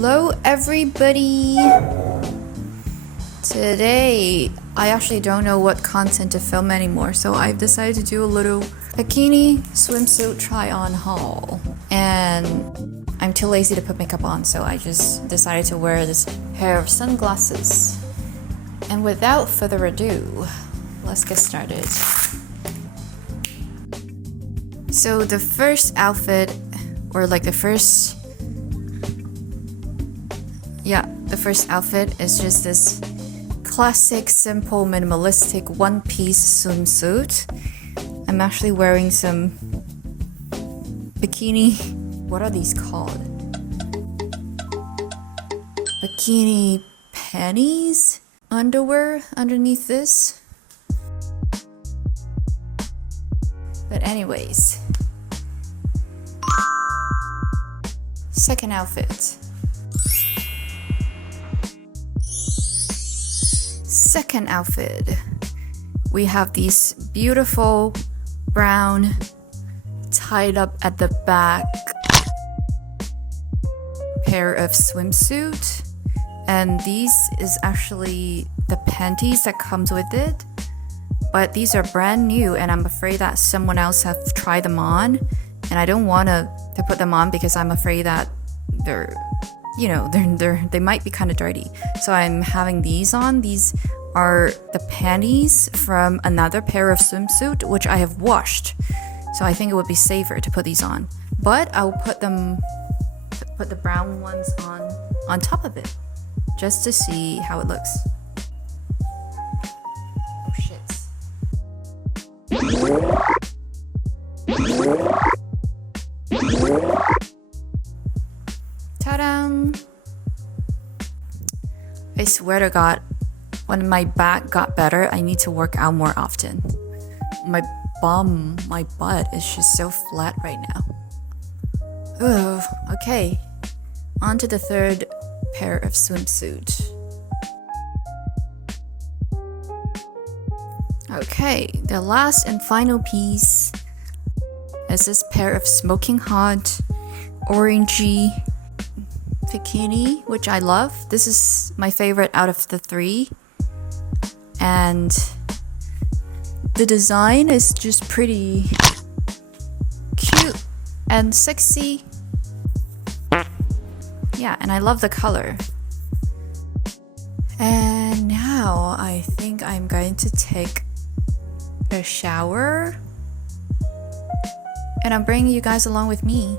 Hello everybody! Today, I actually don't know what content to film anymore, so I've decided to do a little bikini swimsuit try-on haul. And I'm too lazy to put makeup on, so I just decided to wear this pair of sunglasses. And without further ado, let's get started. So the first outfit, or like the first outfit is just this classic, simple, minimalistic one-piece swimsuit. I'm actually wearing some bikini, what are these called? Bikini panties? Underwear underneath this. But anyways. Second outfit. Second outfit, we have these beautiful brown tied up at the back pair of swimsuit, and these is actually the panties that comes with it, but these are brand new and I'm afraid that someone else have tried them on, and I don't want to put them on because I'm afraid that they might be kind of dirty. So I'm having these on. These are the panties from another pair of swimsuit which I have washed. So I think it would be safer to put these on. But I'll put the brown ones on top of it just to see how it looks. Oh shit. Ta-da! I swear to God, when my back got better, I need to work out more often. My butt is just so flat right now. Ugh, okay. On to the third pair of swimsuit. Okay, the last and final piece is this pair of smoking hot, orangey bikini, which I love. This is my favorite out of the three. And the design is just pretty cute and sexy. Yeah, and I love the color. And now I think I'm going to take a shower. And I'm bringing you guys along with me.